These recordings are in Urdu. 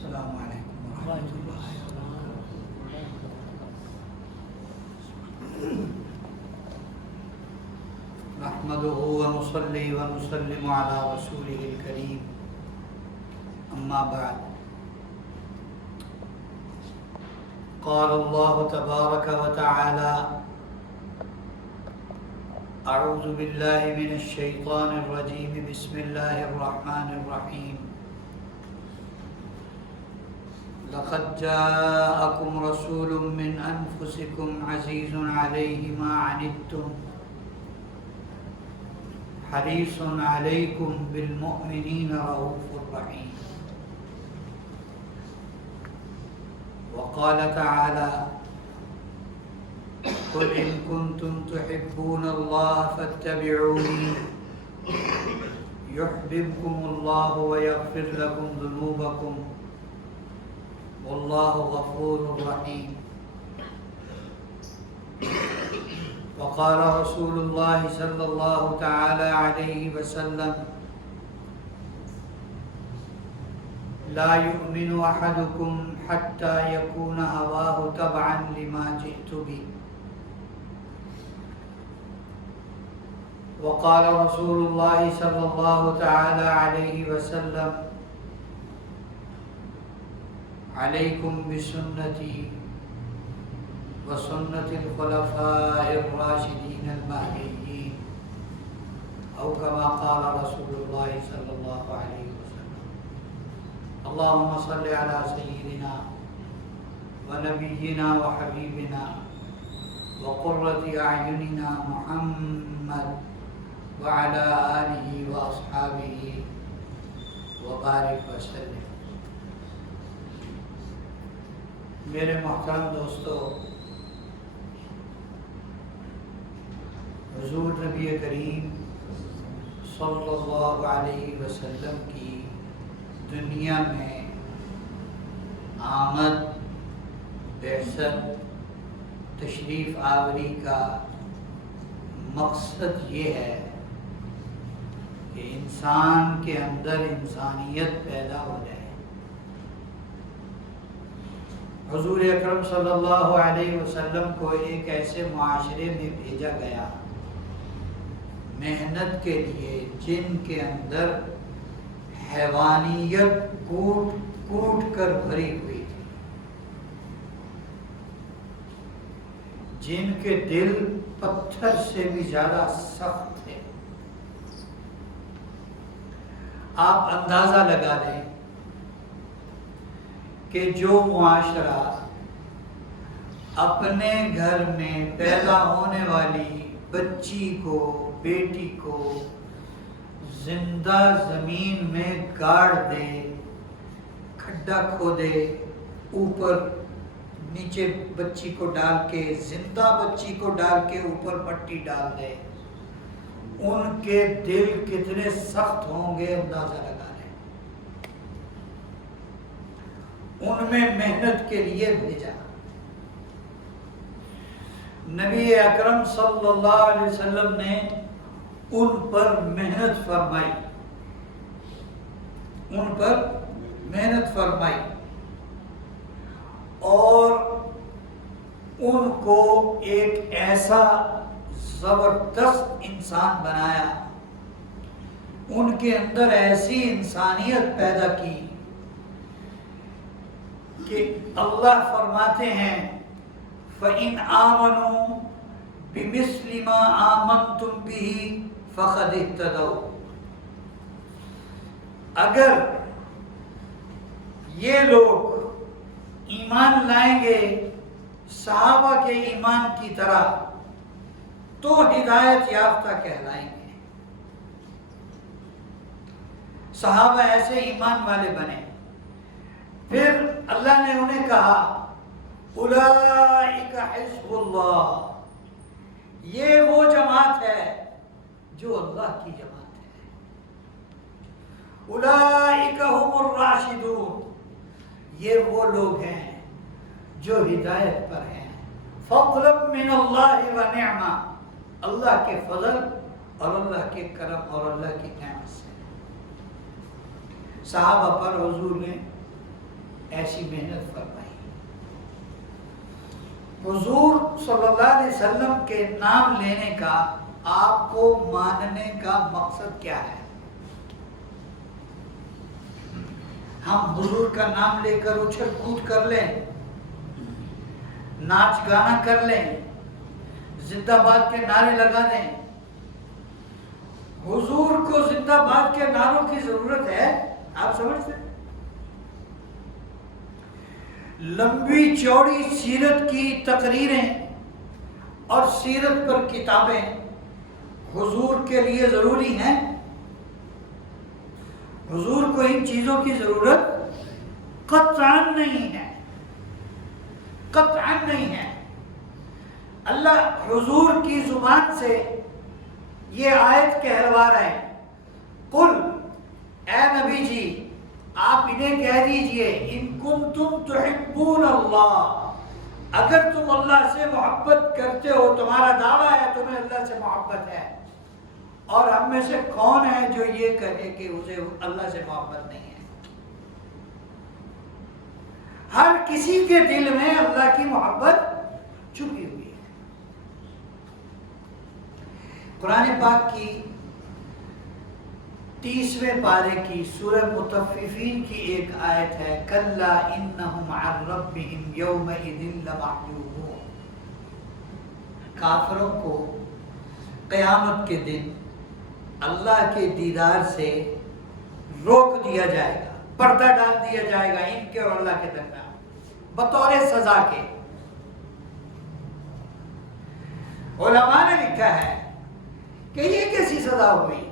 السلام علیکم ورحمۃ اللہ نحمده ونصلي ونسلم على رسوله الكريم اما بعد قال الله تبارك وتعالى اعوذ بالله من الشيطان الرجيم بسم الله الرحمن الرحيم لقد جاءكم رسول من أنفسكم عزيز عليه ما عنتم حريص عليكم بالمؤمنين رؤوف رحيم وقال تعالى قل إن كنتم تحبون الله فاتبعوني يحببكم الله ويغفر لكم ذنوبكم والله غفور رحيم وقال رسول الله صلى الله تعالى عليه وسلم لا يؤمن أحدكم حتى يكون هواه تبعا لما جئت به وقال رسول الله صلى الله تعالى عليه وسلم عليكم بسنتي وسنة الخلفاء الراشدين المهديين أو كما قال رسول الله صلى الله عليه وسلم اللهم صل على سيدنا ونبينا وحبيبنا وقرة أعيننا محمد وعلى آله وأصحابه وبارك وسلم. میرے محترم دوستو، حضور نبی کریم صلی اللہ علیہ وسلم کی دنیا میں آمد، بعثت، تشریف آوری کا مقصد یہ ہے کہ انسان کے اندر انسانیت پیدا ہو جائے. حضور اکرم صلی اللہ علیہ وسلم کو ایک ایسے معاشرے میں بھیجا گیا محنت کے لیے جن کے اندر حیوانیت کوٹ کوٹ کر بھری ہوئی تھی، جن کے دل پتھر سے بھی زیادہ سخت تھے. آپ اندازہ لگا لیں کہ جو معاشرہ اپنے گھر میں پیدا ہونے والی بچی کو، بیٹی کو زندہ زمین میں گاڑ دے، کھڈا کھودے، اوپر نیچے بچی کو ڈال کے، زندہ بچی کو ڈال کے اوپر پٹی ڈال دے، ان کے دل کتنے سخت ہوں گے اندازہ لگا. ان میں محنت کے لیے بھیجا. نبی اکرم صلی اللہ علیہ وسلم نے ان پر محنت فرمائی، اور ان کو ایک ایسا زبردست انسان بنایا، ان کے اندر ایسی انسانیت پیدا کی کہ اللہ فرماتے ہیں فَإِنْ آمَنُوا بِمِثْلِ مَا آمَنْتُمْ بِهِ فَقَدِ اهْتَدَوْا. اگر یہ لوگ ایمان لائیں گے صحابہ کے ایمان کی طرح تو ہدایت یافتہ کہلائیں گے. صحابہ ایسے ایمان والے بنے. پھر اللہ نے انہیں کہا اولئک حزب اللہ، یہ وہ جماعت ہے جو اللہ کی جماعت ہے. اولئک هم الراشدون، یہ وہ لوگ ہیں جو ہدایت پر ہیں. فضلا من اللہ ونعمہ، اللہ کے فضل اور اللہ کے کرم اور اللہ کی نعمت سے. صحابہ پر حضور نے ایسی محنت فرمائی. حضور صلی اللہ علیہ وسلم کے نام لینے کا آپ کو ماننے کا مقصد کیا ہے؟ ہم حضور کا نام لے کر اچھل کود کر لیں، ناچ گانا کر لیں، زندہ باد کے نعرے لگا دیں. حضور کو زندہ باد کے نعروں کی ضرورت ہے؟ آپ سمجھتے ہیں؟ لمبی چوڑی سیرت کی تقریریں اور سیرت پر کتابیں حضور کے لیے ضروری ہیں؟ حضور کو ان چیزوں کی ضرورت قطعاً نہیں ہے، قطعاً نہیں ہے. اللہ حضور کی زبان سے یہ آیت کہلوا رہے ہیں، قل، اے نبی جی آپ انہیں کہہ دیجئے، ان کنتم تحبون اللہ، اگر تم اللہ سے محبت کرتے ہو، تمہارا دعویٰ ہے تمہیں اللہ سے محبت ہے، اور ہم میں سے کون ہے جو یہ کہے کہ اسے اللہ سے محبت نہیں ہے؟ ہر کسی کے دل میں اللہ کی محبت چھپی ہوئی ہے. قرآن پاک کی 30ویں پارے کی سورہ مطففین کی ایک آیت ہے، کلا انہم عن ربہم یومئذ لمحجوبون. کافروں کو قیامت کے دن اللہ کے دیدار سے روک دیا جائے گا، پردہ ڈال دیا جائے گا ان کے اور اللہ کے درمیان بطور سزا کے. علماء نے لکھا ہے کہ یہ کیسی سزا ہوئی؟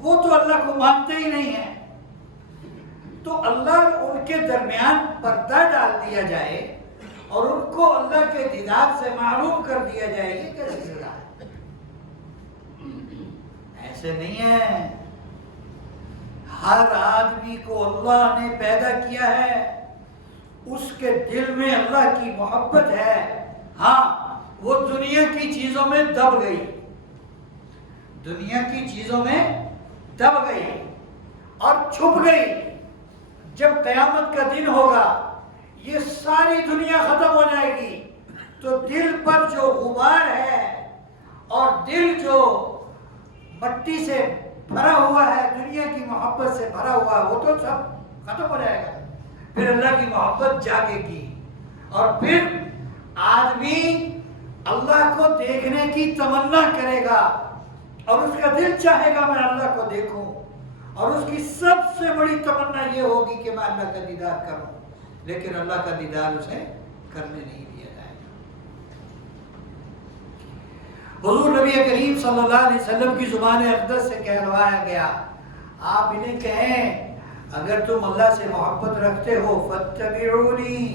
وہ تو اللہ کو مانتے ہی نہیں ہیں، تو اللہ ان کے درمیان پردہ ڈال دیا جائے اور ان کو اللہ کے دیدار سے معروم کر دیا جائے، یہ کیسی سزا ہے؟ ایسے نہیں ہے. ہر آدمی کو اللہ نے پیدا کیا ہے، اس کے دل میں اللہ کی محبت ہے. ہاں وہ دنیا کی چیزوں میں دب گئی، دنیا کی چیزوں میں دب گئی اور چھپ گئی. جب قیامت کا دن ہوگا یہ ساری دنیا ختم ہو جائے گی، تو دل پر جو غبار ہے اور دل جو مٹی سے بھرا ہوا ہے، دنیا کی محبت سے بھرا ہوا ہے، وہ تو سب ختم ہو جائے گا. پھر اللہ کی محبت جاگے گی اور پھر آدمی اللہ کو دیکھنے کی تمنا کرے گا اور اس کا دل چاہے گا میں اللہ کو دیکھوں، اور اس کی سب سے بڑی تمنا یہ ہوگی کہ میں اللہ کا دیدار کروں. لیکن اللہ کا دیدار اسے کرنے نہیں دیا جائے گا. حضور نبی کریم صلی اللہ علیہ وسلم کی زبان اقدس سے کہلوایا گیا، آپ انہیں کہیں اگر تم اللہ سے محبت رکھتے ہو فاتبعونی،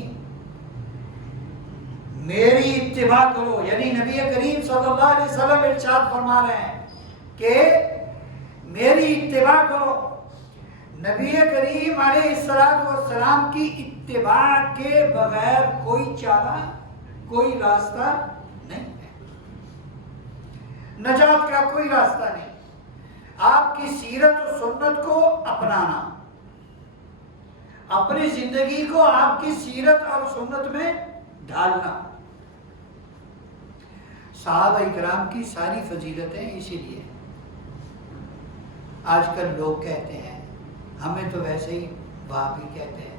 میری اتباع کرو. یعنی نبی کریم صلی اللہ علیہ وسلم ارشاد فرما رہے ہیں کہ میری اتباع کرو. نبی کریم علیہ السلام کی اتباع کے بغیر کوئی چارہ، کوئی راستہ نہیں ہے، نجات کا کوئی راستہ نہیں. آپ کی سیرت و سنت کو اپنانا، اپنی زندگی کو آپ کی سیرت اور سنت میں ڈھالنا. صحابہ کرام کی ساری فضیلتیں اسی لیے. آج کل لوگ کہتے ہیں، ہمیں تو ویسے ہی وہابی کہتے ہیں،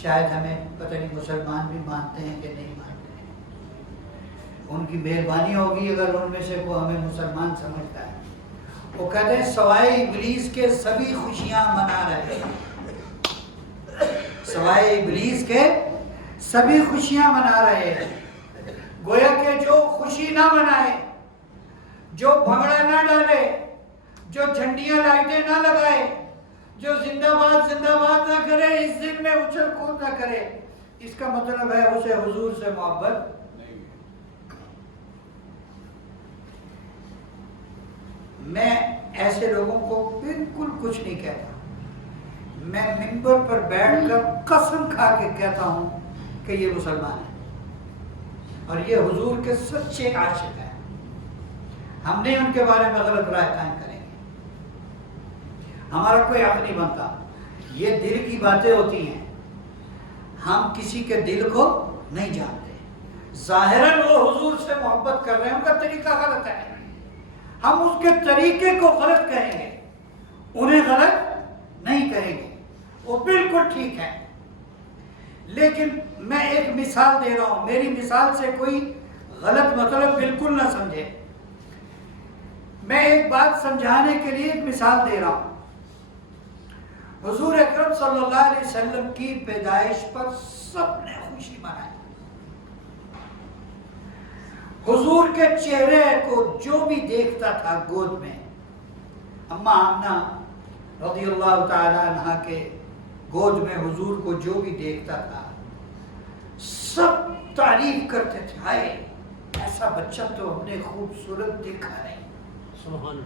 شاید ہمیں پتہ نہیں مسلمان بھی مانتے ہیں کہ نہیں مانتے ہیں. ان کی مہربانی ہوگی اگر ان میں سے کوئی ہمیں مسلمان سمجھتا ہے. وہ کہتے ہیں سوائے ابلیس کے سبھی خوشیاں منا رہے ہیں، سوائے ابلیس کے سبھی خوشیاں منا رہے ہیں. گویا کہ جو خوشی نہ منائے، جو بھنگڑا نہ ڈالے، جو جھنڈیاں لائٹیں نہ لگائے، جو زندہ باد نہ کرے، اس دن میں اچھل کود نہ کرے، اس کا مطلب ہے اسے حضور سے محبت نہیں. میں ایسے لوگوں کو بالکل کچھ نہیں کہتا. میں منبر پر بیٹھ کر قسم کھا کے کہتا ہوں کہ یہ مسلمان ہیں اور یہ حضور کے سچے عاشق ہیں. ہم نہیں ان کے بارے میں غلط رائے قائم کریں گے، ہمارا کوئی حق نہیں بنتا. یہ دل کی باتیں ہوتی ہیں. ہم کسی کے دل کو نہیں جانتے. ظاہراً وہ حضور سے محبت کر رہے ہیں، ان کا طریقہ غلط ہے، ہم اس کے طریقے کو غلط کہیں گے، انہیں غلط نہیں کہیں گے، وہ بالکل ٹھیک ہے. لیکن میں ایک مثال دے رہا ہوں، میری مثال سے کوئی غلط مطلب بالکل نہ سمجھے. میں ایک بات سمجھانے کے لیے ایک مثال دے رہا ہوں. حضور اکرم صلی اللہ علیہ وسلم کی پیدائش پر سب نے خوشی منائی. حضور کے چہرے کو جو بھی دیکھتا تھا گود میں، اماں آمنہ رضی اللہ تعالی عنہ کے گود میں حضور کو جو بھی دیکھتا تھا سب تعریف کرتے تھے، ہائے ایسا بچہ تو ہم نے خوبصورت دیکھا نہیں. سبحان.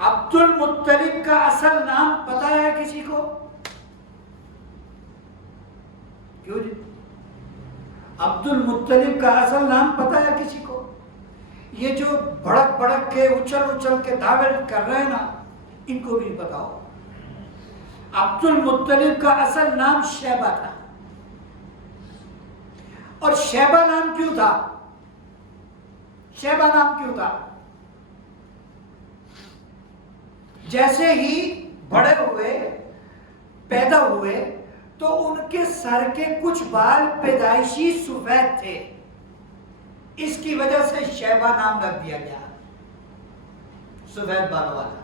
عبد المطلب کا اصل نام پتہ ہے کسی کو؟ کیوں جی؟ عبد المطلب کا اصل نام پتہ ہے کسی کو؟ یہ جو بھڑک بھڑک کے اچھل اچھل کے دعوے کر رہے ہیں نا، ان کو بھی پتا ہو. عبد المطلب کا اصل نام شیبہ تھا. اور شیبہ نام کیوں تھا؟ شیبہ نام کیوں تھا؟ جیسے ہی بڑے ہوئے، پیدا ہوئے، تو ان کے سر کے کچھ بال پیدائشی سفید تھے، اس کی وجہ سے شیبہ نام رکھ دیا گیا، سفید بالوں والا.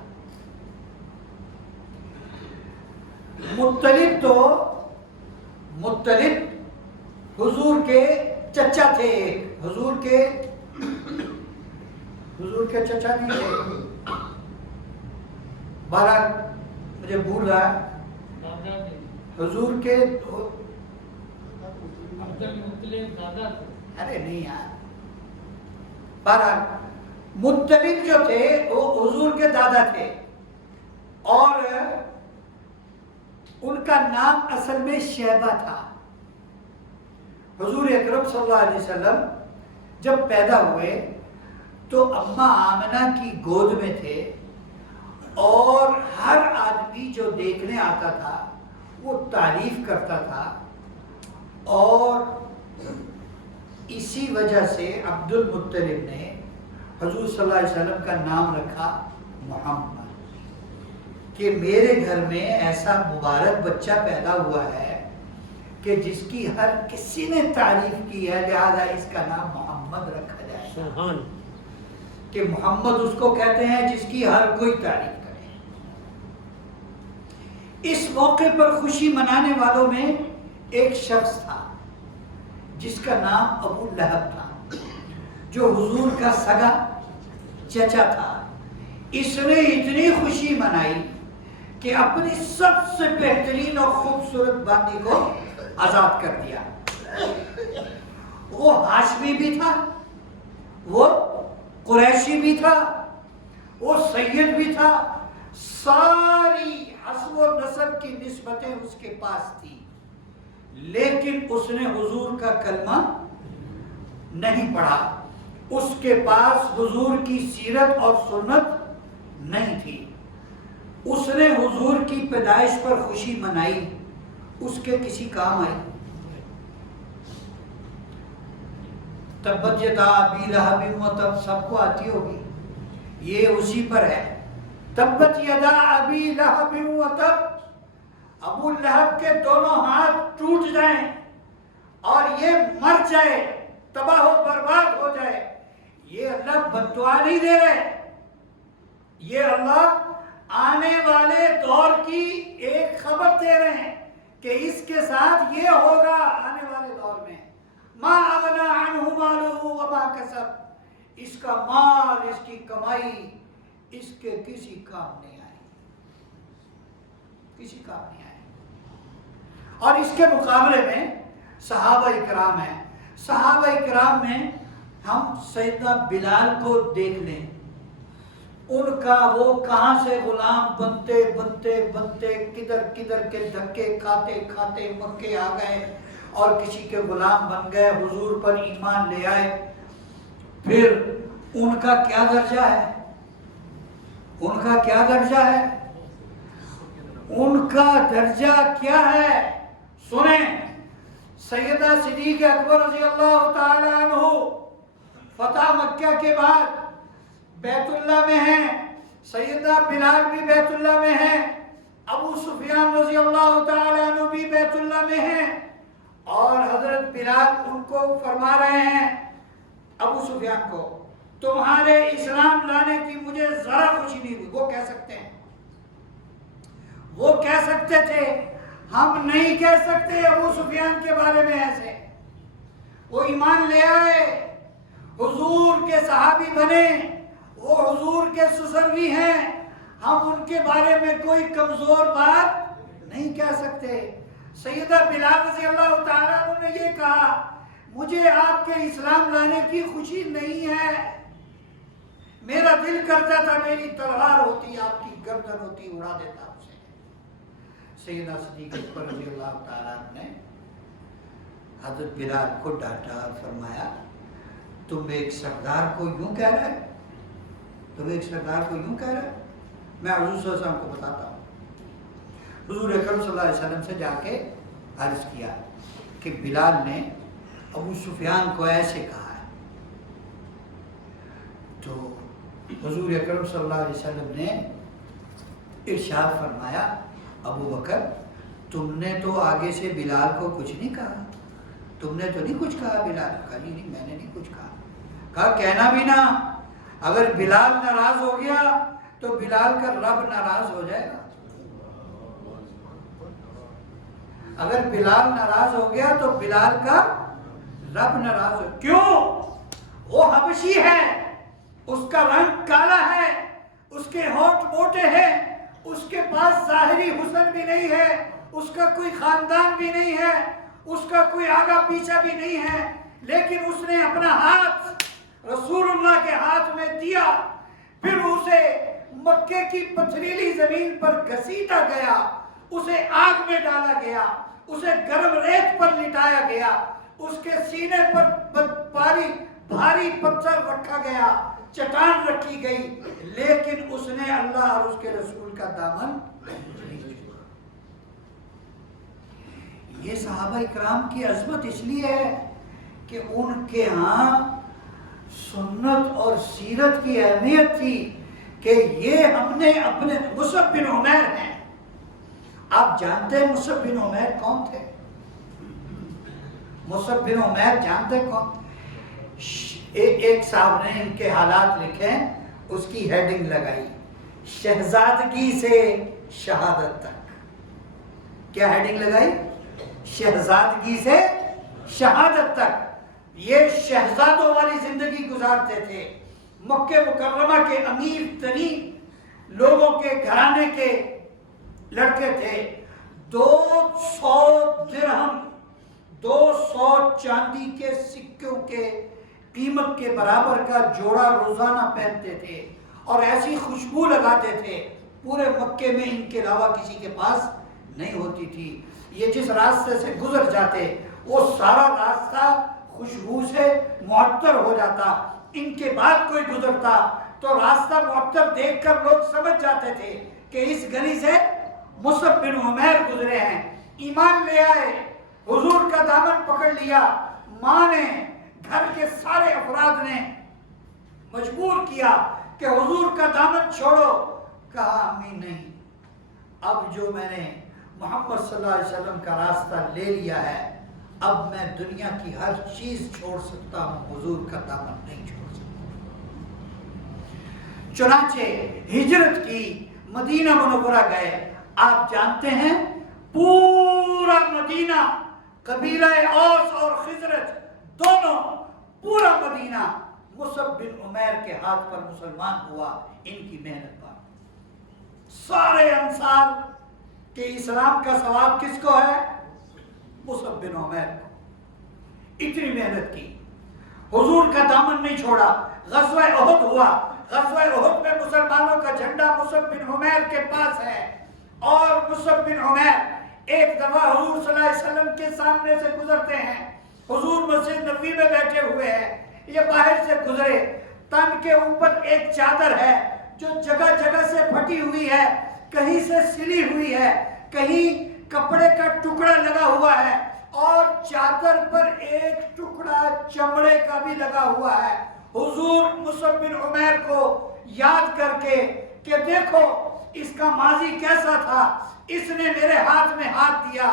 مطلب حضور کے چچا تھے. حضور کے چچا نہیں تھے، بہرحال مجھے بھول رہا ہے. حضور کے ارے نہیں یار، بہرحال مطلب جو تھے وہ حضور کے دادا تھے، اور ان کا نام اصل میں شیبہ تھا. حضور اکرم صلی اللہ علیہ وسلم جب پیدا ہوئے تو اماں آمنہ کی گود میں تھے، اور ہر آدمی جو دیکھنے آتا تھا وہ تعریف کرتا تھا، اور اسی وجہ سے عبد المطلب نے حضور صلی اللہ علیہ وسلم کا نام رکھا محمد، کہ میرے گھر میں ایسا مبارک بچہ پیدا ہوا ہے کہ جس کی ہر کسی نے تعریف کی ہے، لہذا اس کا نام محمد رکھا جائے. سبحان. کہ محمد اس کو کہتے ہیں جس کی ہر کوئی تعریف کرے. اس موقع پر خوشی منانے والوں میں ایک شخص تھا جس کا نام ابو لہب تھا، جو حضور کا سگا چچا تھا. اس نے اتنی خوشی منائی کہ اپنی سب سے بہترین اور خوبصورت باندی کو آزاد کر دیا. وہ ہاشمی بھی تھا، وہ قریشی بھی تھا، وہ سید بھی تھا، ساری حسب و نسب کی نسبتیں اس کے پاس تھی، لیکن اس نے حضور کا کلمہ نہیں پڑھا. اس کے پاس حضور کی سیرت اور سنت نہیں تھی. اس نے حضور کی پیدائش پر خوشی منائی، اس کے کسی کام آئی؟ تبت یدا ابی لہب وتب سب کو آتی ہوگی، یہ اسی پر ہے. تبت یدا ابی لہب وتب، ابو لہب کے دونوں ہاتھ ٹوٹ جائیں اور یہ مر جائے، تباہ و برباد ہو جائے. یہ اللہ بد دعا نہیں دے رہے، یہ اللہ آنے والے دور کی ایک خبر دے رہے ہیں کہ اس کے ساتھ یہ ہوگا آنے والے دور میں. ما اغنی عنہ مالہ وما کسب، اس کا مال، اس کی کمائی اس کے کسی کام نہیں آئی، کسی کام نہیں آئی. اور اس کے مقابلے میں صحابہ اکرام ہیں. صحابہ اکرام میں ہم سیدنا بلال کو دیکھ لیں، ان کا وہ کہاں سے غلام بنتے بنتے بنتے کدھر کدھر کے دھکے کھاتے کھاتے مکے آ گئے اور کسی کے غلام بن گئے، حضور پر ایمان لے آئے. پھر ان کا کیا درجہ ہے؟ ان کا کیا درجہ ہے؟ ان کا درجہ کیا ہے؟ سنیں، سیدہ صدیق اکبر رضی اللہ تعالی عنہ فتح مکہ کے بعد بیت اللہ میں ہیں، سیدہ بلال بھی بیت اللہ میں ہیں، ابو سفیان رضی اللہ تعالی عنہ بھی بیت اللہ میں ہیں، اور حضرت بلال ان کو فرما رہے ہیں ابو سفیان کو، تمہارے اسلام لانے کی مجھے ذرا خوشی نہیں ہوئی۔ وہ کہہ سکتے ہیں، وہ کہہ سکتے تھے، ہم نہیں کہہ سکتے ابو سفیان کے بارے میں ایسے۔ وہ ایمان لے آئے، حضور کے صحابی بنے، وہ حضور کے سسروی ہیں، ہم ان کے بارے میں کوئی کمزور بات نہیں کہہ سکتے۔ سیدہ بلال رضی اللہ تعالیٰ عنہ نے یہ کہا، مجھے آپ کے اسلام لانے کی خوشی نہیں ہے، میرا دل کرتا تھا میری تلوار ہوتی، آپ کی گردن ہوتی، اڑا دیتا اسے۔ سیدہ صدیق اکبر رضی اللہ تعالیٰ عنہ نے حضرت بلال کو ڈانٹا، فرمایا تم ایک سردار کو یوں کہہ رہے، تم ایک سردار کو یوں کہہ رہے۔ میں حضور صلی اللہ علیہ وسلم کو بتاتا ہوں، حضور اکرم صلی اللہ علیہ وسلم سے جا کے عرض کیا کہ بلال نے ابو سفیان کو ایسے کہا ہے، تو حضور اکرم صلی اللہ علیہ وسلم نے ارشاد فرمایا، ابو بکر تم نے تو آگے سے بلال کو کچھ نہیں کہا، تم نے تو نہیں کچھ کہا بلال کا؟ نہیں میں نے نہیں کچھ کہا۔ کہا کہنا بھی نہ، اگر بلال ناراض ہو گیا تو بلال کا رب ناراض ہو جائے گا، اگر بلال ناراض ہو گیا تو بلال کا رب ناراض ہو۔ کیوں؟ وہ حبشی ہے، اس کا رنگ کالا ہے، اس کے ہونٹ موٹے ہیں، اس کے پاس ظاہری حسن بھی نہیں ہے، اس کا کوئی خاندان بھی نہیں ہے، اس کا کوئی آگا پیچھا بھی نہیں ہے، لیکن اس نے اپنا ہاتھ رسول اللہ کے ہاتھ میں دیا، پھر اسے مکے کی پتھریلی زمین پر گھسیٹا گیا، اسے آگ میں ڈالا گیا، اسے گرم ریت پر لٹایا گیا، اس کے سینے پر بھاری پتھر رکھا گیا، چٹان رکھی گئی، لیکن اس نے اللہ اور اس کے رسول کا دامن نہیں چھوڑا۔ یہ صحابہ اکرام کی عظمت اس لیے ہے کہ ان کے ہاں سنت اور سیرت کی اہمیت تھی کہ یہ ہم نے اپنے مصعب بن عمیر ہیں۔ آپ جانتے ہیں مصعب بن عمیر کون تھے؟ مصعب بن عمیر جانتے کون؟ ایک صاحب نے ان کے حالات لکھے، اس کی ہیڈنگ لگائی، شہزادگی سے شہادت تک۔ کیا ہیڈنگ لگائی؟ شہزادگی سے شہادت تک۔ یہ شہزادوں والی زندگی گزارتے تھے، مکہ مکرمہ کے امیر ترین لوگوں کے گھرانے کے لڑکے تھے۔ 200 درہم، 200 چاندی کے سکوں کے قیمت کے برابر کا جوڑا روزانہ پہنتے تھے، اور ایسی خوشبو لگاتے تھے پورے مکے میں ان کے علاوہ کسی کے پاس نہیں ہوتی تھی۔ یہ جس راستے سے گزر جاتے وہ سارا راستہ خوشبو سے معطر ہو جاتا، ان کے بعد کوئی گزرتا تو راستہ معطر دیکھ کر لوگ سمجھ جاتے تھے کہ اس گلی سے مصعب بن عمیر گزرے ہیں۔ ایمان لے آئے، حضور کا دامن پکڑ لیا، ماں نے، گھر کے سارے افراد نے مجبور کیا کہ حضور کا دامن چھوڑو۔ کہا امی نہیں، اب جو میں نے محمد صلی اللہ علیہ وسلم کا راستہ لے لیا ہے، اب میں دنیا کی ہر چیز چھوڑ سکتا ہوں، حضور کا دامن نہیں چھوڑ سکتا۔ چنانچہ ہجرت کی، مدینہ منورہ گئے۔ آپ جانتے ہیں پورا مدینہ، قبیلہ اوس اور خزرج دونوں، پورا مدینہ مصعب بن عمیر کے ہاتھ پر مسلمان ہوا، ان کی محنت پر۔ سارے انصار کہ اسلام کا ثواب کس کو ہے؟ مصعب بن عمیر کو۔ اتنی محنت کی، حضور کا دامن نہیں چھوڑا۔ غزوہ احد ہوا، غزوہ احد میں مسلمانوں کا جھنڈا مصعب بن عمیر کے پاس ہے، اور مصعب بن عمیر ایک دفعہ حضور صلی اللہ علیہ وسلم کے سامنے سے گزرتے ہیں، حضور مسجد نبوی میں بیٹھے ہوئے ہیں، یہ باہر سے گزرے، تن کے اوپر ایک چادر ہے جو جگہ جگہ سے پھٹی ہوئی ہے، کہیں سے سلی ہوئی ہے، کہیں کپڑے کا ٹکڑا لگا ہوا ہے، اور چادر چادر پر ایک ٹکڑا چمڑے کا بھی لگا ہوا ہے. حضور مصعب بن عمیر کو یاد کر کے کہ دیکھو اس کا ماضی کیسا تھا, اس نے میرے ہاتھ میں ہاتھ دیا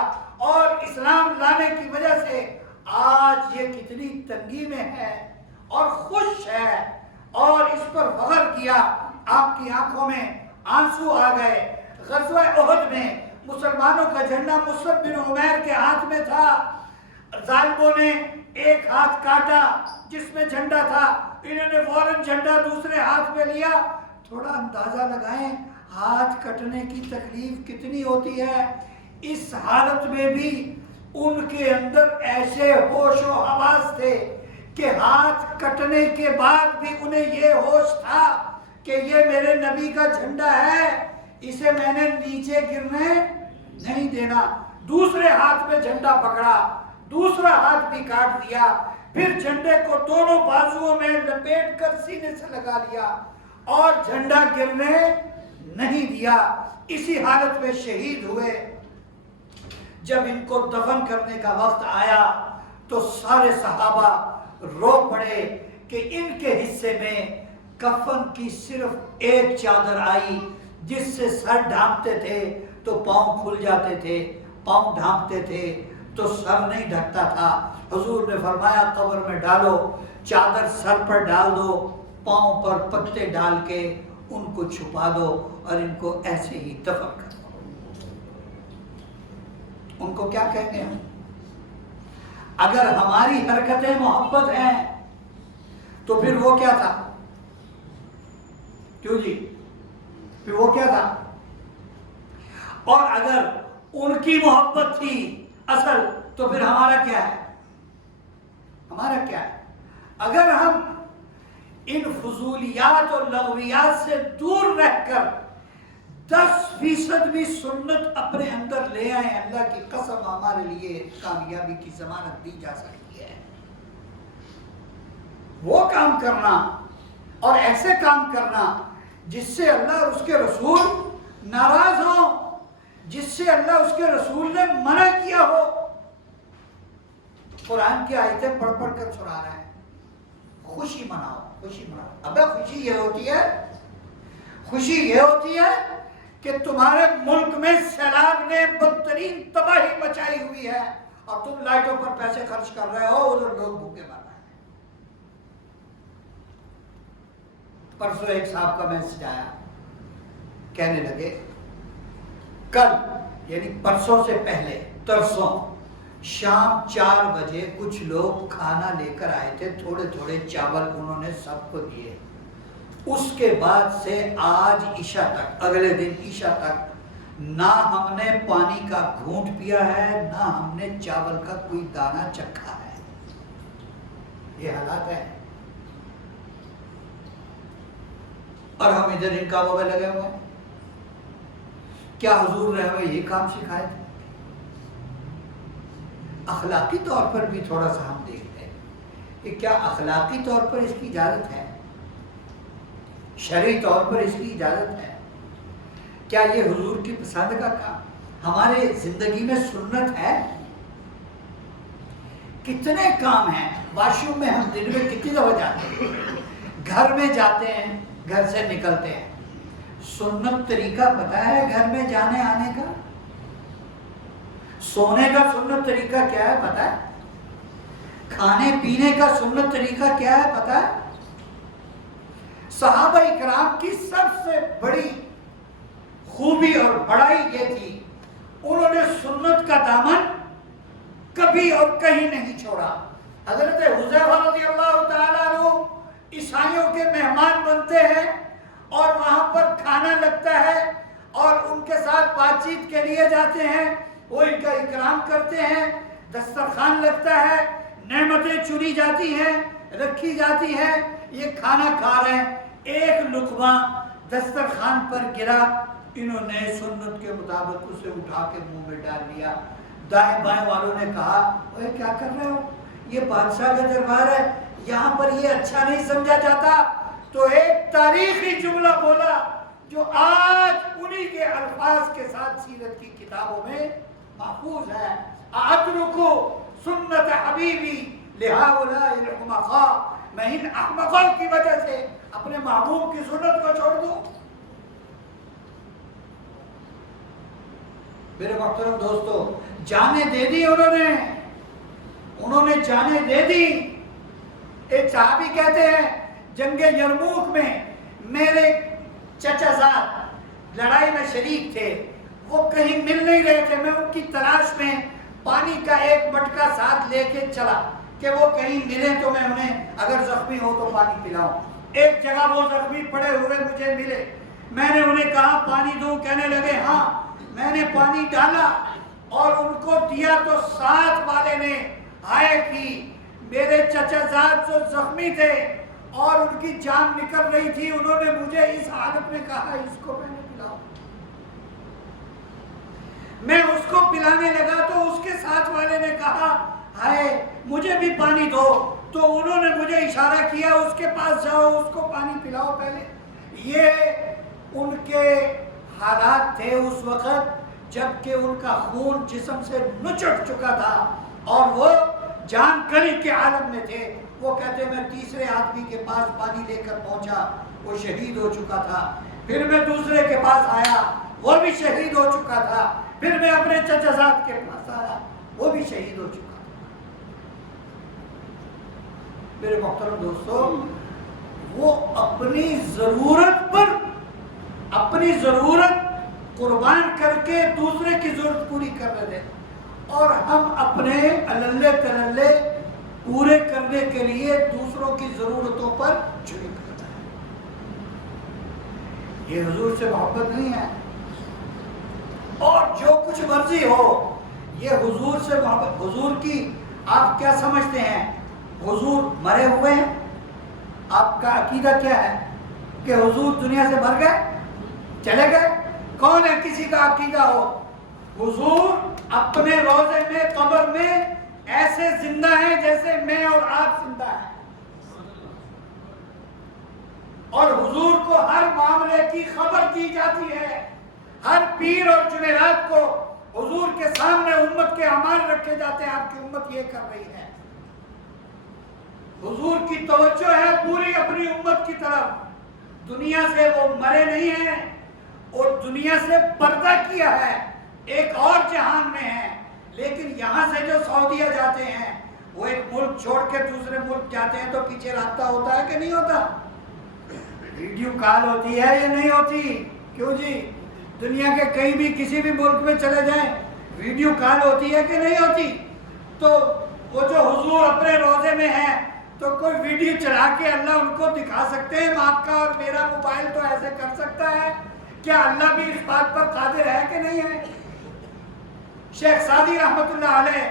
اور اسلام لانے کی وجہ سے آج یہ کتنی تنگی میں ہے اور خوش ہے, اور اس پر فخر کیا. آپ کی آنکھوں میں آنسو آ گئے. غزوہ احد میں مسلمانوں کا جھنڈا مصعب بن عمیر کے ہاتھ میں تھا. ظالموں نے ایک ہاتھ کاٹا جس میں جھنڈا تھا, انہوں نے فوراً جھنڈا دوسرے ہاتھ میں لیا. تھوڑا اندازہ لگائیں ہاتھ کٹنے کی تکلیف کتنی ہوتی ہے. اس حالت میں بھی ان کے اندر ایسے ہوش و حواس تھے کہ ہاتھ کٹنے کے بعد بھی انہیں یہ ہوش تھا کہ یہ میرے نبی کا جھنڈا ہے, اسے میں نے نیچے گرنے نہیں دینا. دوسرے ہاتھ میں جھنڈا پکڑا, دوسرا ہاتھ بھی کاٹ دیا, پھر جھنڈے کو دونوں بازوؤں میں لپیٹ کر سینے سے لگا لیا اور جھنڈا گرنے نہیں دیا. اسی حالت میں شہید ہوئے. جب ان کو دفن کرنے کا وقت آیا تو سارے صحابہ رو پڑے کہ ان کے حصے میں کفن کی صرف ایک چادر آئی جس سے سر ڈھانپتے تھے تو پاؤں کھل جاتے تھے, پاؤں ڈھانپتے تھے تو سر نہیں ڈھکتا تھا. حضور نے فرمایا قبر میں ڈالو, چادر سر پر ڈال دو, پاؤں پر پتے ڈال کے ان کو چھپا دو اور ان کو ایسے ہی دفن کر دو. ان کو کیا کہیں گے ہم؟ اگر ہماری حرکتیں محبت ہیں تو پھر وہ کیا تھا؟ کیوں جی؟ پھر وہ کیا تھا؟ اور اگر ان کی محبت تھی اصل تو پھر ہمارا کیا ہے؟ ہمارا کیا ہے؟ اگر ہم ان فضولیات اور لغویات سے دور رہ کر 10% بھی سنت اپنے اندر لے آئیں, اللہ کی قسم ہمارے لیے کامیابی کی ضمانت دی جا سکتی ہے. وہ کام کرنا اور ایسے کام کرنا جس سے اللہ اور اس کے رسول ناراض ہوں, جس سے اللہ اس کے رسول نے منع کیا ہو. قرآن کی آیتیں پڑھ پڑھ کر سنا رہے ہیں, خوشی مناؤ, خوشی مناؤ. ابے خوشی یہ ہوتی ہے, خوشی یہ ہوتی ہے کہ تمہارے ملک میں سیلاب نے بدترین تباہی مچائی ہوئی ہے اور تم لائٹوں پر پیسے خرچ کر رہے ہو, ادھر لوگ بھوکے مر رہے ہیں. پرسوں ایک صاحب کا میسج آیا, کہنے لگے کل یعنی پرسوں سے پہلے ترسوں شام 4 بجے کچھ لوگ کھانا لے کر آئے تھے, تھوڑے تھوڑے چاول انہوں نے سب کو دیے. اس کے بعد سے آج عشاء تک, اگلے دن عشاء تک نہ ہم نے پانی کا گھونٹ پیا ہے, نہ ہم نے چاول کا کوئی دانہ چکھا ہے. یہ حالات ہے. اور ہم ادھر ان کاموں میں لگے ہوئے ہیں. کیا حضور نے ہمیں یہ کام سکھائے تھے؟ اخلاقی طور پر بھی تھوڑا سا ہم دیکھتے ہیں کہ کیا اخلاقی طور پر اس کی اجازت ہے, شرعی طور پر اس کی اجازت ہے؟ کیا یہ حضور کی پسند کا کام ہمارے زندگی میں سنت ہے؟ کتنے کام ہیں. واش روم میں ہم دن میں کتنی دفعہ جاتے ہیں, گھر میں جاتے ہیں, گھر سے نکلتے ہیں. سنت طریقہ پتہ ہے گھر میں جانے آنے کا؟ سونے کا سنت طریقہ کیا ہے پتہ ہے؟ کھانے پینے کا سنت طریقہ کیا ہے پتہ ہے؟ صحابہ اکرام کی سب سے بڑی خوبی اور بڑائی یہ تھی, انہوں نے سنت کا دامن کبھی اور کہیں نہیں چھوڑا. حضرت حذیفہ رضی اللہ تعالیٰ عنہ عیسائیوں کے مہمان بنتے ہیں اور وہاں پر کھانا لگتا ہے اور ان کے ساتھ بات چیت کے لیے جاتے ہیں, وہ ان کا اکرام کرتے ہیں, دسترخوان لگتا ہے, نعمتیں چنی جاتی ہیں, رکھی جاتی ہیں, یہ کھانا کھا رہے ہیں. ایک لقمہ دسترخوان پر گرا, انہوں نے سنت کے مطابق اسے اٹھا کے منہ میں ڈال لیا. دائیں بائیں والوں نے کہا اوے کیا کر رہے ہو, یہ بادشاہ کا دربار ہے, یہاں پر یہ اچھا نہیں سمجھا جاتا. تو ایک تاریخی جملہ بولا جو آج انہی کے الفاظ کے ساتھ سیرت کی کتابوں میں محفوظ ہے, اترکو سنت حبیبی لہؤلاء الحمقاء، میں ان احمقوں کی وجہ سے اپنے محبوب کی سنت کو چھوڑ دوں؟ میرے محترم دوستو، جانیں دے دی انہوں نے جانیں دے دی۔ ایک صحابی کہتے ہیں جنگ یرموک میں میرے چچا زاد لڑائی میں شریک تھے، وہ کہیں مل نہیں رہے تھے، میں ان کی تلاش میں پانی کا ایک مٹکا ساتھ لے کے چلا کہ وہ کہیں ملیں تو میں انہیں اگر زخمی ہو تو پانی پلاؤں۔ ایک جگہ وہ زخمی پڑے ہوئے مجھے ملے، میں نے انہیں کہا پانی دوں، کہنے لگے ہاں۔ میں نے پانی ڈالا اور ان کو دیا تو ساتھ والے نے ہائے کی، میرے چچا زاد جو زخمی تھے اور ان کی جان نکل رہی تھی، انہوں نے مجھے اس حالت میں کہا اس کو میں نے پلاؤ۔ میں اس کو پلانے لگا تو اس کے ساتھ والے نے کہا ہائے مجھے بھی پانی دو، تو انہوں نے مجھے اشارہ کیا اس کے پاس جاؤ، اس کو پانی پلاؤ پہلے۔ یہ ان کے حالات تھے اس وقت جبکہ ان کا خون جسم سے نچڑ چکا تھا اور وہ جان کلی کے عالم میں تھے۔ وہ کہتے میں تیسرے آدمی کے پاس پانی لے کر پہنچا، وہ شہید ہو چکا تھا۔ پھر میں دوسرے کے پاس آیا، وہ بھی شہید ہو چکا تھا۔ پھر میں اپنے چچا زاد کے پاس آیا، وہ بھی شہید ہو چکا تھا۔ میرے محترم دوستو، وہ اپنی ضرورت قربان کر کے دوسرے کی ضرورت پوری کر رہے تھے، اور ہم اپنے اللہ تللے پورے کرنے کے لیے دوسروں کی ضرورتوں پر چڑی کرتے ہیں۔ یہ حضور سے محبت نہیں ہے۔ اور جو کچھ مرضی ہو، یہ حضور سے محبت۔ حضور کی آپ کیا سمجھتے ہیں؟ حضور مرے ہوئے ہیں؟ آپ کا عقیدہ کیا ہے کہ حضور دنیا سے مر گئے، چلے گئے؟ کون ہے کسی کا عقیدہ ہو حضور اپنے روضے میں قبر میں ایسے زندہ ہیں جیسے میں اور آپ زندہ ہیں، اور حضور کو ہر معاملے کی خبر دی جاتی ہے۔ ہر پیر اور جمعرات کو حضور کے سامنے امت کے اعمال رکھے جاتے ہیں، آپ کی امت یہ کر رہی ہے۔ حضور کی توجہ ہے پوری اپنی امت کی طرف۔ دنیا سے وہ مرے نہیں ہیں، اور دنیا سے پردہ کیا ہے، ایک اور جہان میں ہے۔ لیکن یہاں سے جو سعودیہ جاتے ہیں، وہ ایک ملک چھوڑ کے دوسرے ملک جاتے ہیں تو پیچھے رابطہ ہوتا ہے کہ نہیں ہوتا؟ ویڈیو کال ہوتی ہے یا نہیں ہوتی؟ کیوں جی؟ دنیا کے کہیں بھی کسی بھی ملک میں چلے جائیں، ویڈیو کال ہوتی ہے کہ نہیں ہوتی؟ تو وہ جو حضور اپنے روضے میں ہیں، تو کوئی ویڈیو چلا کے اللہ ان کو دکھا سکتے ہیں؟ آپ کا اور میرا موبائل تو ایسے کر سکتا ہے؟ کیا اللہ بھی اس بات پر قادر ہے کہ نہیں ہے؟ شیخ سعدی رحمت اللہ علیہ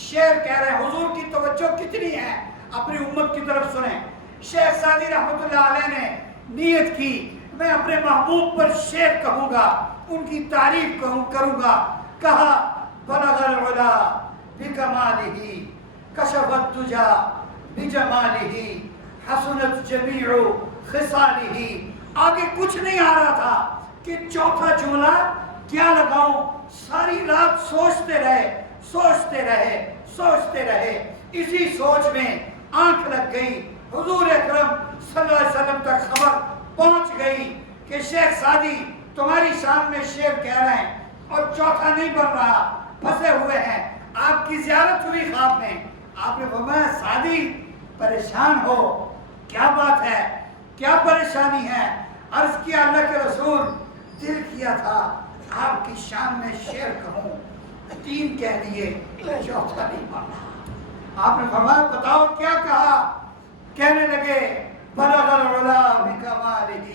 شعر کہہ رہے ہیں، حضور کی توجہ کتنی ہے اپنی امت کی طرف سنیں۔ شیخ سعدی رحمت اللہ علیہ نے نیت کی میں اپنے محبوب پر شعر کہوں گا، ان کی تعریف کروں گا۔ کہا بلغ العلا بکمالہ کشف الدجا بجمالہ حسنت جمیع خصالہ۔ آگے کچھ نہیں آ رہا تھا کہ چوتھا جملہ کیا لگاؤں، ساری رات سوچتے رہے۔ اسی سوچ میں آنکھ لگ گئی، حضور اکرم صلی اللہ علیہ وسلم تک خبر پہنچ گئی کہ شیخ سعدی تمہاری شان میں شعر کہہ رہے ہیں اور چوتھا نہیں بن رہا، پھنسے ہوئے ہیں۔ آپ کی زیارت ہوئی خواب میں، آپ نے فرمایا سعدی پریشان ہو، کیا بات ہے، کیا پریشانی ہے؟ عرض کیا اللہ کے رسول، دل کیا تھا آپ کی شان میں شعر کہوں، 3 کہہ دیے، چوتھا نہیں مانا۔ آپ نے فرمایا بتاؤ کیا کہا؟ کہنے لگے بلغ العلا بکمالہ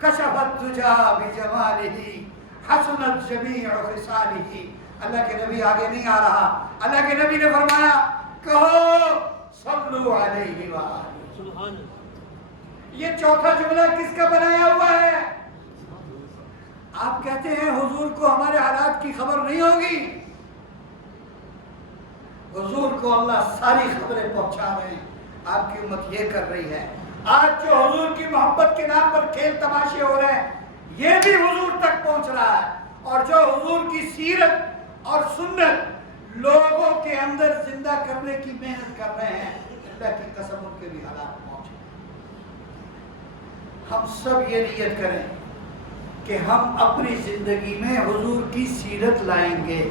کشف الدجا بجمالہ حسنت جمیع خصالہ۔ اللہ کے نبی آگے نہیں آ رہا، اللہ کے نبی نے فرمایا کہو صلو علیہ وآلہ۔ یہ چوتھا جملہ کس کا بنایا ہوا ہے؟ آپ کہتے ہیں حضور کو ہمارے حالات کی خبر نہیں ہوگی؟ حضور کو اللہ ساری خبریں پہنچا رہے ہیں، آپ کی امت یہ کر رہی ہے۔ آج جو حضور کی محبت کے نام پر کھیل تماشے ہو رہے ہیں، یہ بھی حضور تک پہنچ رہا ہے، اور جو حضور کی سیرت اور سنت لوگوں کے اندر زندہ کرنے کی محنت کر رہے ہیں، اللہ کی قسم ان کے بھی حالات پہنچے۔ ہم سب یہ نیت کریں کہ ہم اپنی زندگی میں حضور کی سیرت لائیں گے،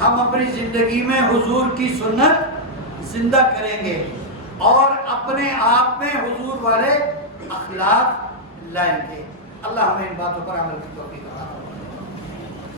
ہم اپنی زندگی میں حضور کی سنت زندہ کریں گے اور اپنے آپ میں حضور والے اخلاق لائیں گے۔ اللہ ہمیں ان باتوں پر عمل کی توفیق عطا فرمائے۔